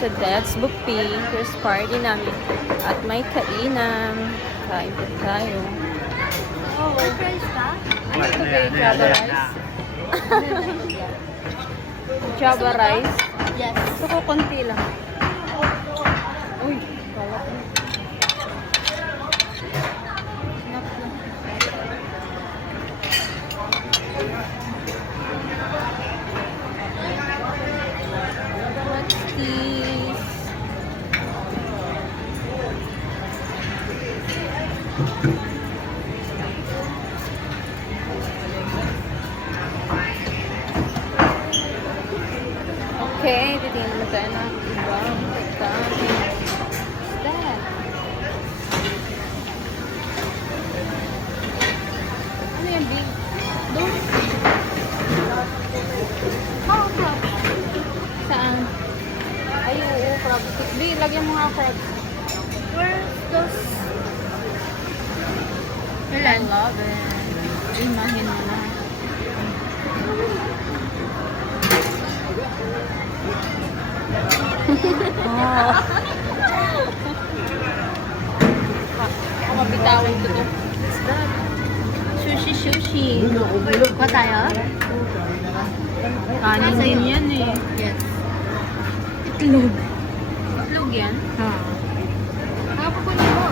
sa Dad's Buffet. First party namin. At may kainan. Kain po tayo. Oh, price ka? Ano ito kayo? Java rice? Java rice? Yes. Gusto ko konti lang. Uy, kalat na. Snap na. What's this? Okay, titingnan mo tayo ng ibang pagkain. What's that? Ano yan, Big? Doon? Oh, crab. Saan? Ay, oo, crab. Big, lagyan mo nga crab. Where's those? I love it. Imahin mo na. Oh. Ako mabitawan ko to. Sushi. Ba tayo? Kanin din yan eh. Yes. Itlog. Itlog yan? Ha. Nakapukunin mo.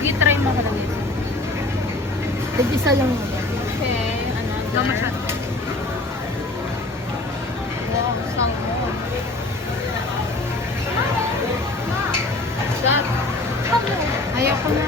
Sige, try mo ka lang ito. Tig-isa lang mo. Okay, another. No masyado. Wow, sang mo. Shot. Ayaw ko na.